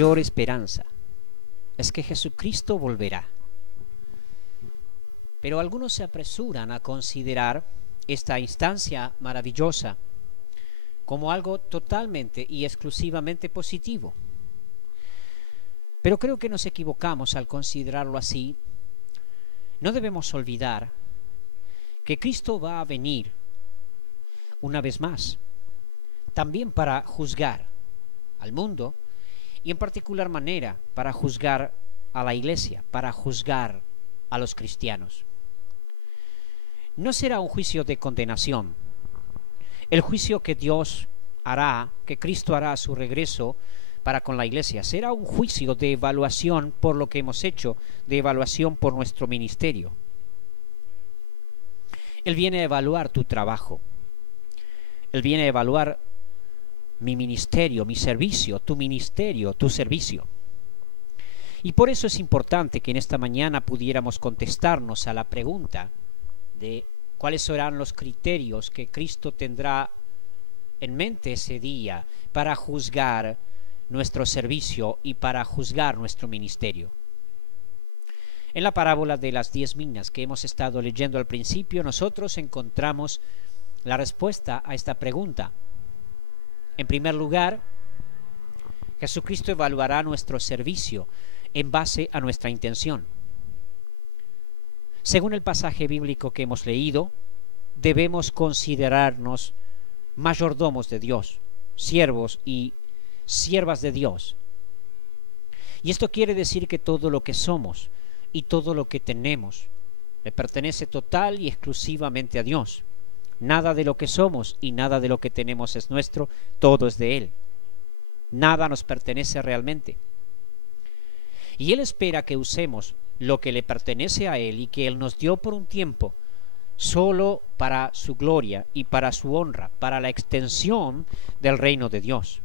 mayor esperanza es que Jesucristo volverá. Pero algunos se apresuran a considerar esta instancia maravillosa como algo totalmente y exclusivamente positivo. Pero creo que nos equivocamos al considerarlo así. No debemos olvidar que Cristo va a venir una vez más, también para juzgar al mundo y en particular manera para juzgar a la iglesia, para juzgar a los cristianos. No será un juicio de condenación. El juicio que Dios hará, que Cristo hará a su regreso para con la iglesia, será un juicio de evaluación por lo que hemos hecho, de evaluación por nuestro ministerio. Él viene a evaluar tu trabajo. Él viene a evaluar mi ministerio, mi servicio, tu ministerio, tu servicio. Y por eso es importante que en esta mañana pudiéramos contestarnos a la pregunta de cuáles serán los criterios que Cristo tendrá en mente ese día para juzgar nuestro servicio y para juzgar nuestro ministerio. En la parábola de las 10 minas que hemos estado leyendo al principio, nosotros encontramos la respuesta a esta pregunta. En primer lugar, Jesucristo evaluará nuestro servicio en base a nuestra intención. Según el pasaje bíblico que hemos leído, debemos considerarnos mayordomos de Dios, siervos y siervas de Dios. Y esto quiere decir que todo lo que somos y todo lo que tenemos le pertenece total y exclusivamente a Dios. Nada de lo que somos y nada de lo que tenemos es nuestro, todo es de Él. Nada nos pertenece realmente. Y Él espera que usemos lo que le pertenece a Él y que Él nos dio por un tiempo, solo para su gloria y para su honra, para la extensión del reino de Dios.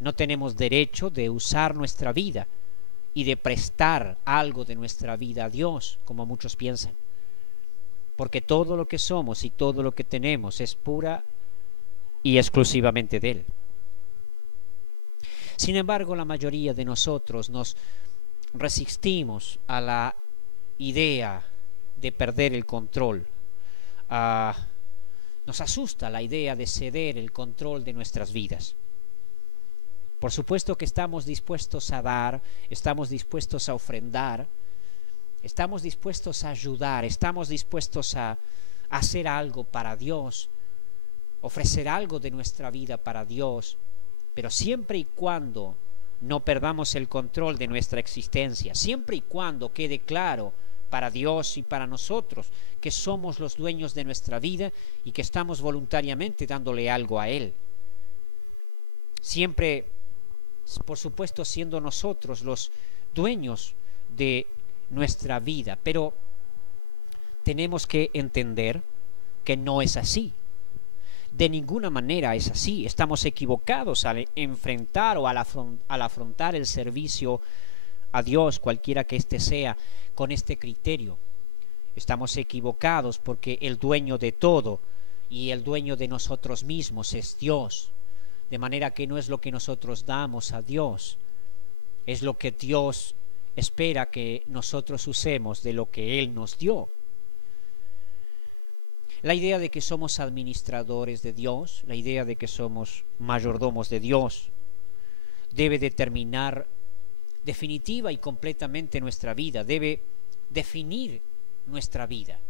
No tenemos derecho de usar nuestra vida y de prestar algo de nuestra vida a Dios, como muchos piensan, porque todo lo que somos y todo lo que tenemos es pura y exclusivamente de Él. Sin embargo, la mayoría de nosotros nos resistimos a la idea de perder el control. Nos asusta la idea de ceder el control de nuestras vidas. Por supuesto que estamos dispuestos a dar, estamos dispuestos a ofrendar, estamos dispuestos a ayudar, estamos dispuestos a hacer algo para Dios, ofrecer algo de nuestra vida para Dios, pero siempre y cuando no perdamos el control de nuestra existencia, siempre y cuando quede claro para Dios y para nosotros que somos los dueños de nuestra vida y que estamos voluntariamente dándole algo a Él. Siempre, por supuesto, siendo nosotros los dueños de nuestra vida, pero tenemos que entender que no es así. De ninguna manera es así. Estamos equivocados al enfrentar o al afrontar el servicio a Dios, cualquiera que éste sea, con este criterio. Estamos equivocados porque el dueño de todo y el dueño de nosotros mismos es Dios. De manera que no es lo que nosotros damos a Dios, es lo que Dios espera que nosotros usemos de lo que Él nos dio. La idea de que somos administradores de Dios, la idea de que somos mayordomos de Dios, debe determinar definitiva y completamente nuestra vida, debe definir nuestra vida.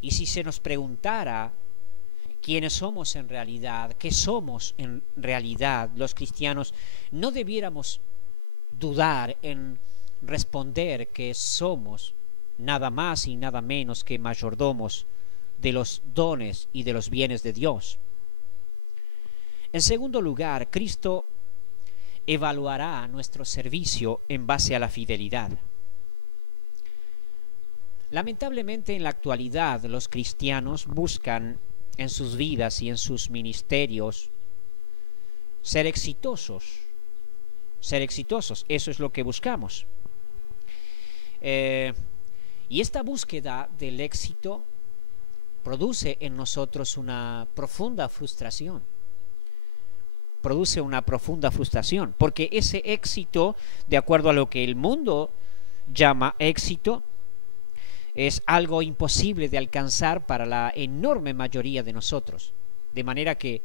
Y si se nos preguntara quiénes somos en realidad, qué somos en realidad los cristianos, no debiéramos dudar en responder que somos nada más y nada menos que mayordomos de los dones y de los bienes de Dios. En segundo lugar, Cristo evaluará nuestro servicio en base a la fidelidad. Lamentablemente, en la actualidad, los cristianos buscan en sus vidas y en sus ministerios ser exitosos. Eso es lo que buscamos. Y esta búsqueda del éxito produce en nosotros una profunda frustración. produce una profunda frustración, porque ese éxito, de acuerdo a lo que el mundo llama éxito, es algo imposible de alcanzar para la enorme mayoría de nosotros. De manera que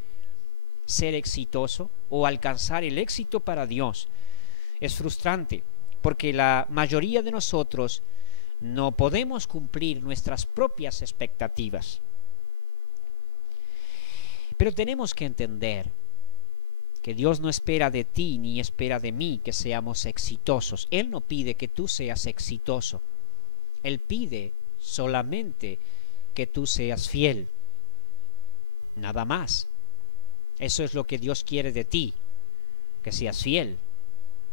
ser exitoso o alcanzar el éxito para Dios es frustrante, porque la mayoría de nosotros no podemos cumplir nuestras propias expectativas. Pero tenemos que entender que Dios no espera de ti ni espera de mí que seamos exitosos. Él no pide que tú seas exitoso. Él pide solamente que tú seas fiel. Nada más. Eso es lo que Dios quiere de ti, que seas fiel.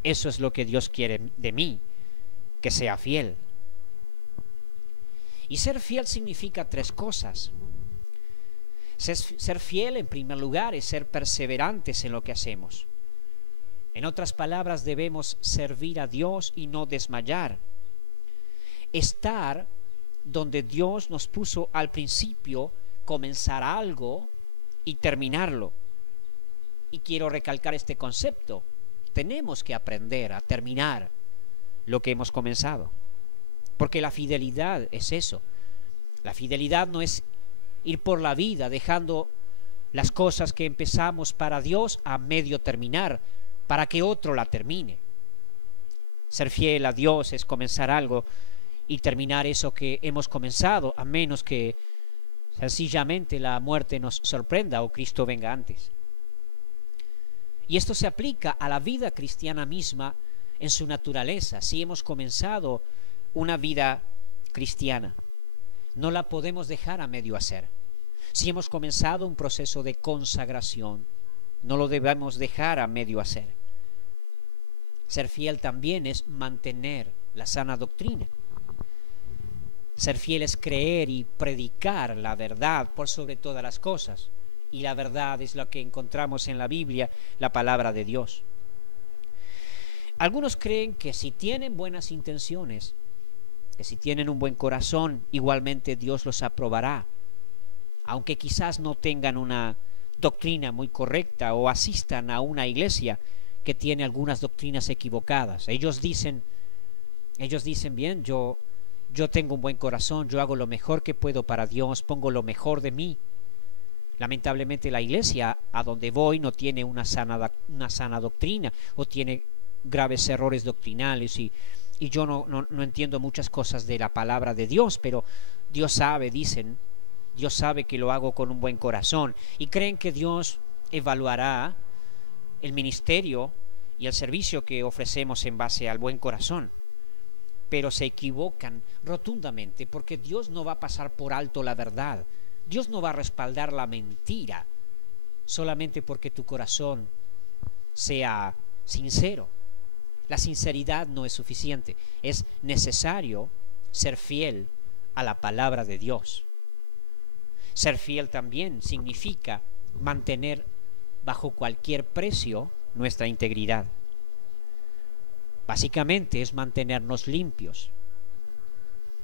Eso es lo que Dios quiere de mí, que sea fiel. Y ser fiel significa tres cosas. Ser fiel, en primer lugar, es ser perseverantes en lo que hacemos. En otras palabras, debemos servir a Dios y no desmayar. Estar donde Dios nos puso al principio, comenzar algo y terminarlo. Y quiero recalcar este concepto. Tenemos que aprender a terminar lo que hemos comenzado. Porque la fidelidad es eso. La fidelidad no es ir por la vida dejando las cosas que empezamos para Dios a medio terminar, para que otro la termine. Ser fiel a Dios es comenzar algo y terminar eso que hemos comenzado, a menos que sencillamente la muerte nos sorprenda o Cristo venga antes. Y esto se aplica a la vida cristiana misma en su naturaleza. Si hemos comenzado una vida cristiana, no la podemos dejar a medio hacer. Si hemos comenzado un proceso de consagración, no lo debemos dejar a medio hacer. Ser fiel también es mantener la sana doctrina. Ser fiel es creer y predicar la verdad por sobre todas las cosas. Y la verdad es lo que encontramos en la Biblia, la palabra de Dios. Algunos creen que si tienen buenas intenciones, que si tienen un buen corazón, igualmente Dios los aprobará, aunque quizás no tengan una doctrina muy correcta o asistan a una iglesia que tiene algunas doctrinas equivocadas. Ellos dicen bien, yo tengo un buen corazón, yo hago lo mejor que puedo para Dios, pongo lo mejor de mí. Lamentablemente la iglesia a donde voy no tiene una sana doctrina o tiene graves errores doctrinales y yo no entiendo muchas cosas de la palabra de Dios, pero Dios sabe, dicen, Dios sabe que lo hago con un buen corazón, y creen que Dios evaluará el ministerio y el servicio que ofrecemos en base al buen corazón. Pero se equivocan rotundamente, porque Dios no va a pasar por alto la verdad. Dios no va a respaldar la mentira solamente porque tu corazón sea sincero. La sinceridad no es suficiente. Es necesario ser fiel a la palabra de Dios. Ser fiel también significa mantener bajo cualquier precio nuestra integridad. Básicamente es mantenernos limpios.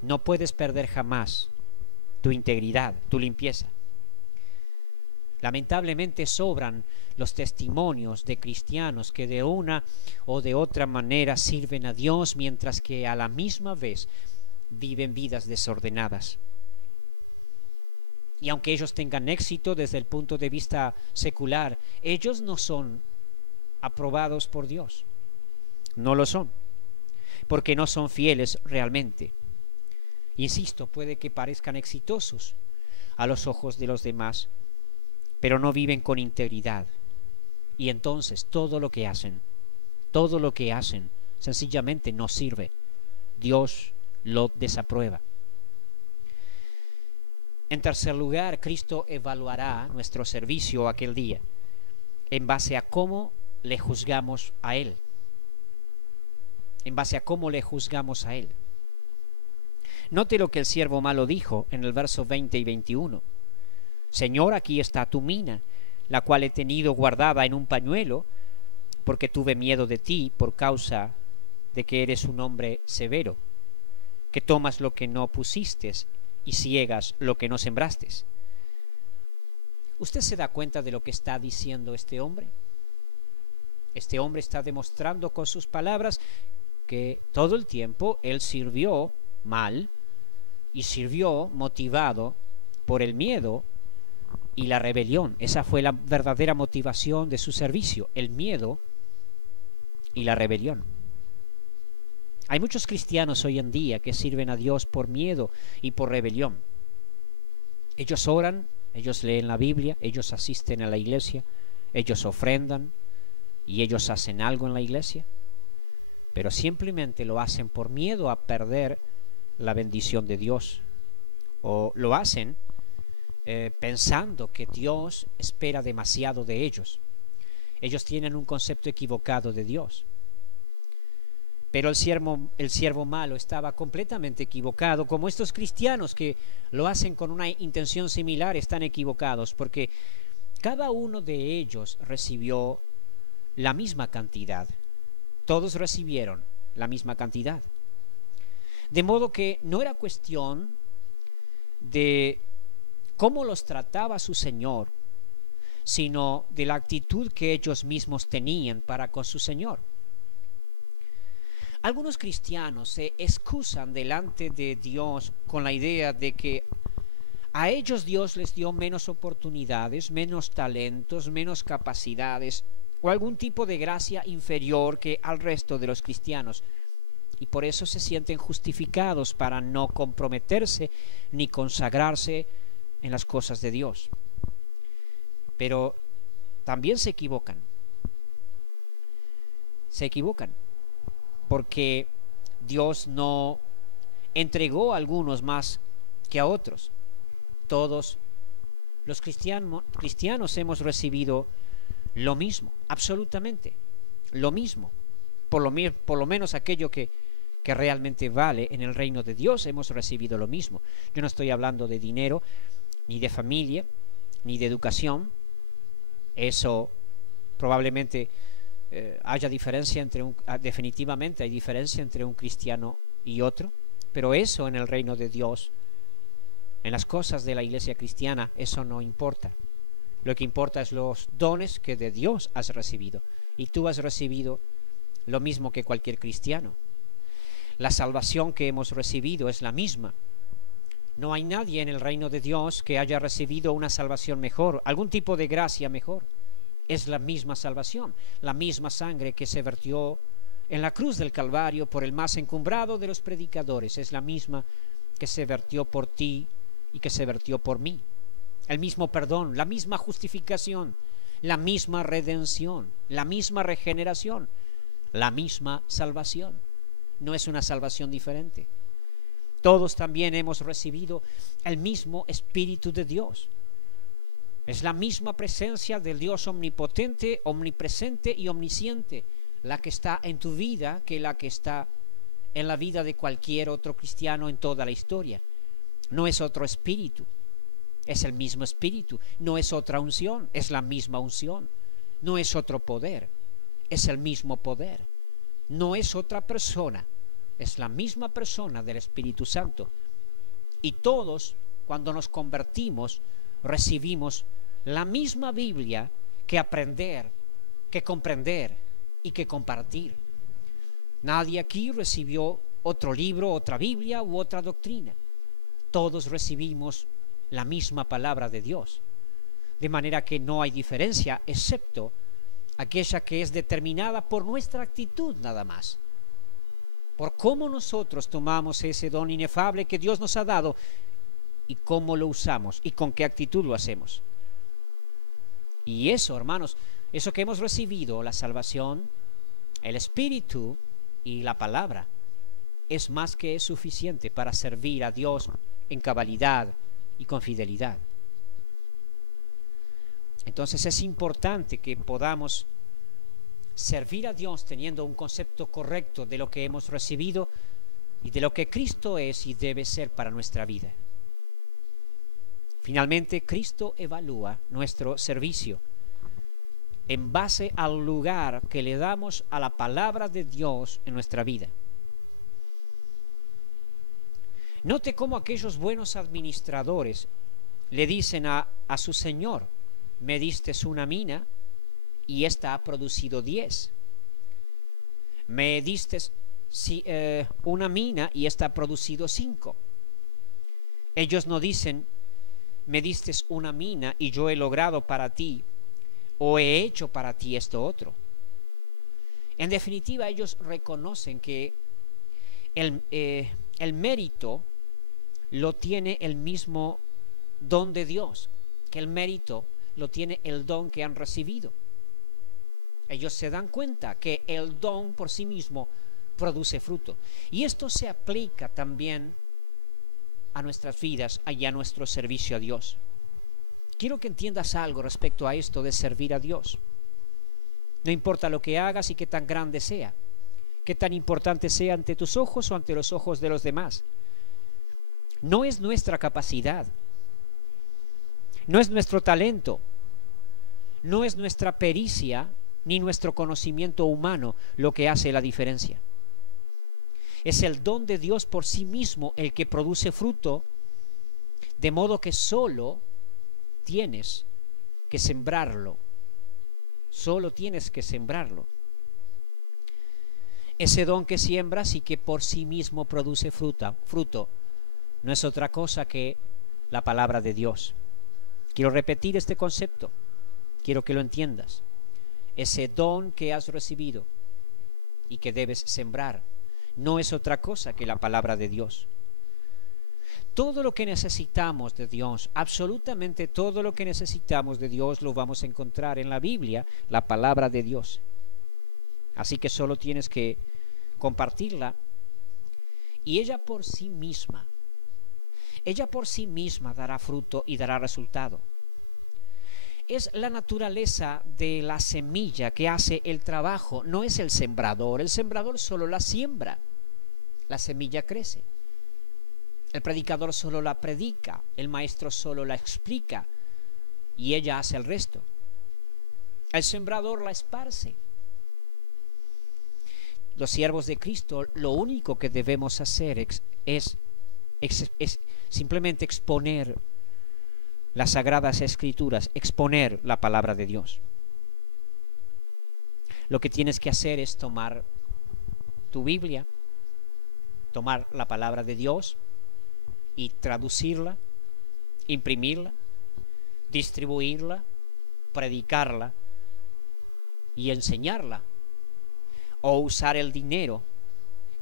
No puedes perder jamás tu integridad, tu limpieza. Lamentablemente sobran los testimonios de cristianos que de una o de otra manera sirven a Dios, mientras que a la misma vez viven vidas desordenadas. Y aunque ellos tengan éxito desde el punto de vista secular, ellos no son aprobados por Dios. No lo son, porque no son fieles realmente. Insisto, puede que parezcan exitosos a los ojos de los demás, pero no viven con integridad. Y entonces todo lo que hacen, sencillamente no sirve. Dios lo desaprueba. En tercer lugar, Cristo evaluará nuestro servicio aquel día en base a cómo le juzgamos a Él. En base a cómo le juzgamos a Él. Note lo que el siervo malo dijo en el verso 20 y 21. Señor, aquí está tu mina, la cual he tenido guardada en un pañuelo, porque tuve miedo de ti por causa de que eres un hombre severo, que tomas lo que no pusiste y ciegas lo que no sembraste. ¿Usted se da cuenta de lo que está diciendo este hombre? Este hombre está demostrando con sus palabras que todo el tiempo él sirvió mal y sirvió motivado por el miedo y la rebelión. Esa fue la verdadera motivación de su servicio, el miedo y la rebelión. Hay muchos cristianos hoy en día que sirven a Dios por miedo y por rebelión. Ellos oran, ellos leen la Biblia, ellos asisten a la iglesia, ellos ofrendan y ellos hacen algo en la iglesia, pero simplemente lo hacen por miedo a perder la bendición de Dios, o lo hacen pensando que Dios espera demasiado de ellos. Ellos tienen un concepto equivocado de Dios. Pero el siervo malo estaba completamente equivocado, como estos cristianos que lo hacen con una intención similar están equivocados, porque cada uno de ellos recibió la misma cantidad. Todos recibieron la misma cantidad. De modo que no era cuestión de cómo los trataba su Señor, sino de la actitud que ellos mismos tenían para con su Señor. Algunos cristianos se excusan delante de Dios con la idea de que a ellos Dios les dio menos oportunidades, menos talentos, menos capacidades o algún tipo de gracia inferior que al resto de los cristianos, y por eso se sienten justificados para no comprometerse ni consagrarse en las cosas de Dios. Pero también se equivocan, porque Dios no entregó a algunos más que a otros. Todos los cristianos hemos recibido lo mismo, absolutamente lo mismo, por lo menos aquello que realmente vale en el reino de Dios. Hemos recibido lo mismo. Yo no estoy hablando de dinero, ni de familia, ni de educación. Eso probablemente haya diferencia definitivamente hay diferencia entre un cristiano y otro, pero eso en el reino de Dios, en las cosas de la iglesia cristiana, eso no importa. Lo que importa es los dones que de Dios has recibido, y tú has recibido lo mismo que cualquier cristiano. La salvación que hemos recibido es la misma. No hay nadie en el reino de Dios que haya recibido una salvación mejor, algún tipo de gracia mejor. Es la misma salvación, la misma sangre que se vertió en la cruz del Calvario por el más encumbrado de los predicadores, es la misma que se vertió por ti y que se vertió por mí. El mismo perdón, la misma justificación, la misma redención, la misma regeneración, la misma salvación. No es una salvación diferente. Todos también hemos recibido el mismo Espíritu de Dios. Es la misma presencia del Dios omnipotente, omnipresente y omnisciente, la que está en tu vida que la que está en la vida de cualquier otro cristiano en toda la historia. No es otro espíritu, es el mismo espíritu. No es otra unción, es la misma unción. No es otro poder, es el mismo poder. No es otra persona, es la misma persona del Espíritu Santo. Y todos, cuando nos convertimos, recibimos la misma Biblia que aprender, que comprender y que compartir. Nadie aquí recibió otro libro, otra Biblia u otra doctrina. Todos recibimos la misma palabra de Dios, de manera que no hay diferencia, excepto aquella que es determinada por nuestra actitud nada más, por cómo nosotros tomamos ese don inefable que Dios nos ha dado y cómo lo usamos y con qué actitud lo hacemos. Y eso, hermanos, eso que hemos recibido, la salvación, el Espíritu y la palabra, es más que suficiente para servir a Dios en cabalidad y con fidelidad. Entonces es importante que podamos servir a Dios teniendo un concepto correcto de lo que hemos recibido y de lo que Cristo es y debe ser para nuestra vida. Finalmente, Cristo evalúa nuestro servicio en base al lugar que le damos a la palabra de Dios en nuestra vida. Note cómo aquellos buenos administradores le dicen a su señor: me diste una mina y ésta ha producido 10. Me diste una mina y ésta ha producido 5. Ellos no dicen, me diste una mina y yo he logrado para ti, o he hecho para ti esto otro. En definitiva, ellos reconocen que el mérito lo tiene el mismo don de Dios, que el mérito lo tiene el don que han recibido. Ellos se dan cuenta que el don por sí mismo produce fruto. Y esto se aplica también a nuestras vidas y a nuestro servicio a Dios. Quiero que entiendas algo respecto a esto de servir a Dios. No importa lo que hagas y qué tan grande sea, qué tan importante sea ante tus ojos o ante los ojos de los demás. No es nuestra capacidad, no es nuestro talento, no es nuestra pericia ni nuestro conocimiento humano lo que hace la diferencia. Es el don de Dios por sí mismo el que produce fruto, de modo que solo tienes que sembrarlo. Solo tienes que sembrarlo. Ese don que siembras y que por sí mismo produce fruto, no es otra cosa que la palabra de Dios. Quiero repetir este concepto, quiero que lo entiendas. Ese don que has recibido y que debes sembrar no es otra cosa que la palabra de Dios. Todo lo que necesitamos de Dios, absolutamente todo lo que necesitamos de Dios, lo vamos a encontrar en la Biblia, la palabra de Dios. Así que solo tienes que compartirla, y ella por sí misma dará fruto y dará resultado. Es la naturaleza de la semilla que hace el trabajo, no es el sembrador. El sembrador solo la siembra, la semilla crece. El predicador solo la predica, el maestro solo la explica y ella hace el resto. El sembrador la esparce. Los siervos de Cristo, lo único que debemos hacer es simplemente exponer las sagradas escrituras, exponer la palabra de Dios. Lo que tienes que hacer es tomar tu Biblia, tomar la palabra de Dios y traducirla, imprimirla, distribuirla, predicarla y enseñarla, o usar el dinero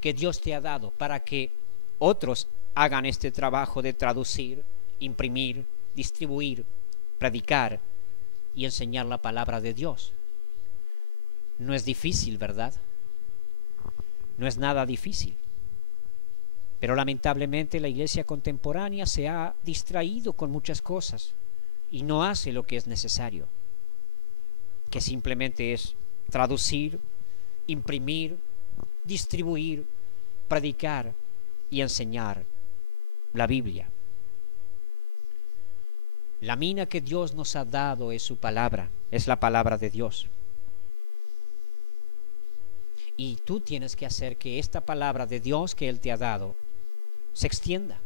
que Dios te ha dado para que otros hagan este trabajo de traducir, imprimir, distribuir, predicar y enseñar la palabra de Dios. No es difícil, ¿verdad? No es nada difícil. Pero lamentablemente la iglesia contemporánea se ha distraído con muchas cosas y no hace lo que es necesario, que simplemente es traducir, imprimir, distribuir, predicar y enseñar la Biblia. La mina que Dios nos ha dado es su palabra, es la palabra de Dios. Y tú tienes que hacer que esta palabra de Dios que Él te ha dado se extienda.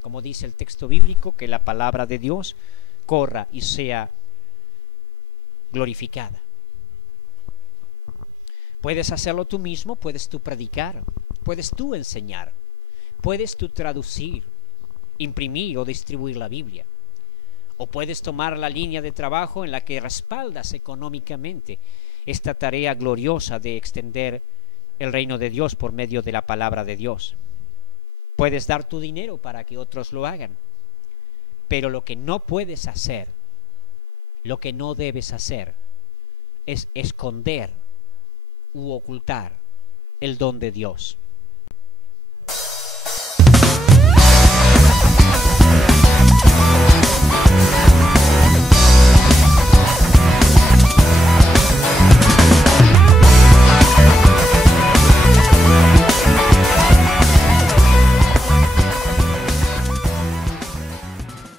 Como dice el texto bíblico, que la palabra de Dios corra y sea glorificada. Puedes hacerlo tú mismo, puedes tú predicar, puedes tú enseñar, puedes tú traducir, imprimir o distribuir la Biblia. O puedes tomar la línea de trabajo en la que respaldas económicamente esta tarea gloriosa de extender el reino de Dios por medio de la palabra de Dios. Puedes dar tu dinero para que otros lo hagan. Pero lo que no puedes hacer, lo que no debes hacer, es esconder u ocultar el don de Dios.